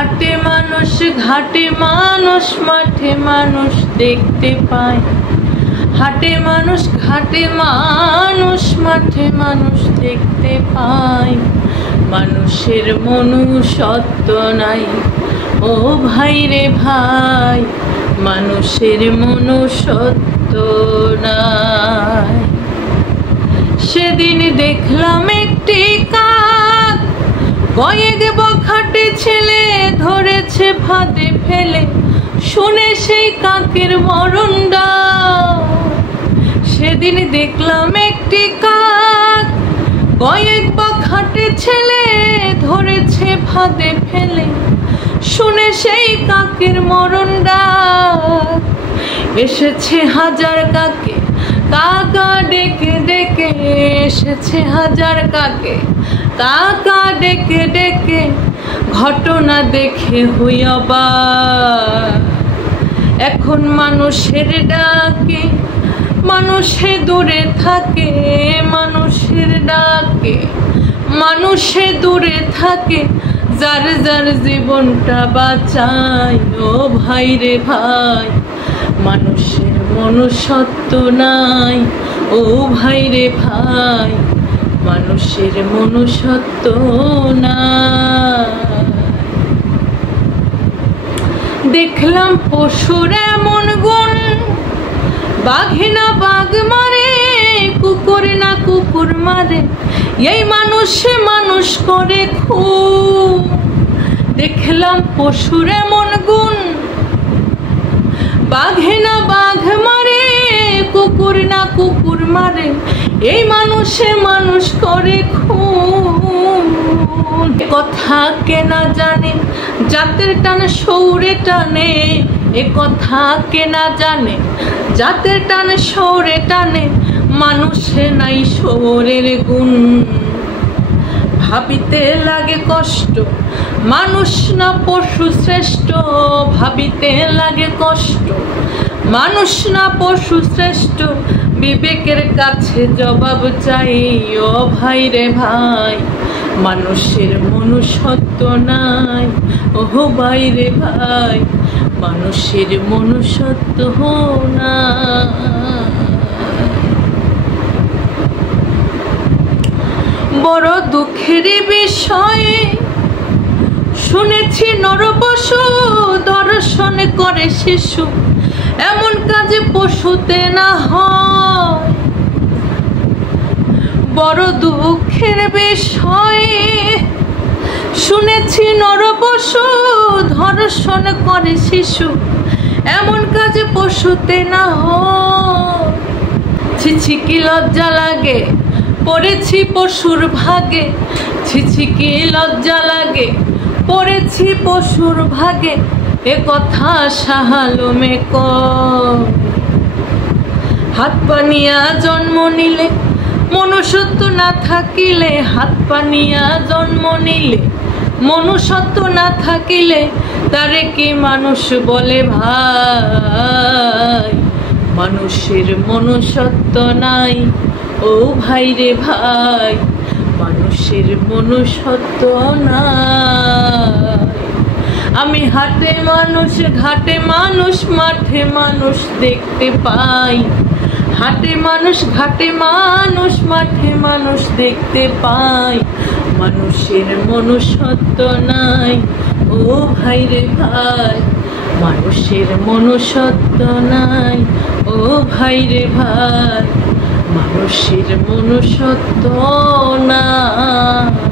হাটে মানুষ ঘাটে মানুষ মাঠে মানুষ দেখতে পায়। হাটে মানুষ ঘাটে মানুষ মাঠে মানুষ দেখতে পায়। মানুষের মনুষ্যত্ব নাই ও ভাই রে ভাই, মানুষের মনুষ্যত্ব নাই। সেদিন দেখলাম একটি কাক, কয়েক বখাটে ছেলে ধরেছে ফাঁদে ফেলে, শুনে সেই কাকের মরণ ডাক। সেদিন দেখলাম একটি কাক, কয়েক বখাটে ছেলে ধরেছে ফাঁদে ফেলে, শুনে সেই কাকের মরণ ডাক। এসেছে হাজার কাকে কাকা ডেকে ডেকে, এসেছে হাজার কাকে কাকা ডেকে ডেকে, ঘটনা দেখে হই অবাক। এখন মানুষের ডাকে মানুষে দূরে থাকে, মানুষের ডাকে মানুষে দূরে থাকে, যার যার জীবনটা বাঁচায়। ও ভাই রে ভাই, মানুষের মনুষ্যত্ব নাই ও ভাই রে ভাই, মানুষের মনুষ্যত্ব নাই। দেখলাম পশুর এমন গুণ, বাঘে না বাঘ মারে, কুকুর না কুকুর মারে, এই মানুষে মানুষ করে খুন। দেখলাম পশুর এমন গুণ, বাঘে না বাঘ মারে, কুকুর না কুকুর মারে, এই মানুষে মানুষ করে খুন। কথা কে না জানে জাতের টানে শৌরে টানে, এ কথা কে না জানে জাতের টানে শৌরে টানে, মানুষে নাই শৌরের গুণ। ভাবিতে লাগে কষ্ট, মানুষ না পশু শ্রেষ্ঠ, ভাবিতে লাগে কষ্ট, মানুষ না পশু শ্রেষ্ঠ, বিবেকের কাছে জবাব চাই। ও ভাই রে ভাই, মানুষের মনুষ্যত্ব নাই ও ভাই রে ভাই, মানুষের মনুষ্যত্ব নাই। বড় দুঃখের বিষয়ে শুনেছি নরপশু দর্শন করে শিশু, এমন কাজে পশুতে না হয়। বড় দুঃখের বিষয়ে শুনেছি নরপশু ধর্ষণ করে শিশু, এমন কাজে পশুতে না হয়। ছিছি কি লজ্জা লাগে পড়েছি পশুর ভাগে, ছিছি কি লজ্জা লাগে পড়েছি পশুর ভাগে, এ কথা সাহালমে কয়। হাত পানিয়া জন্ম নিলে মনুষ্যত্ব না থাকিলে, হাত পানিয়া জন্ম নিলে মনুষ্যত্ব না থাকিলে, তারে কি মানুষ বলে ভাই, মানুষের মনুষ্যত্ব নাই ও ভাই রে ভাই, মানুষের মনুষ্যত্ব নাই। আমি হাটে মানুষ ঘাটে মানুষ মাঠে মানুষ দেখতে পাই, হাটে মানুষ ঘাটে মানুষ মাঠে মানুষ দেখতে পাই, মানুষের মনুষ্যত্ব নাই ও ভাই রে ভাই, মানুষের মনুষ্যত্ব নাই ও ভাই রে ভাই, মানুষের মনুষ্যত্ব নাই।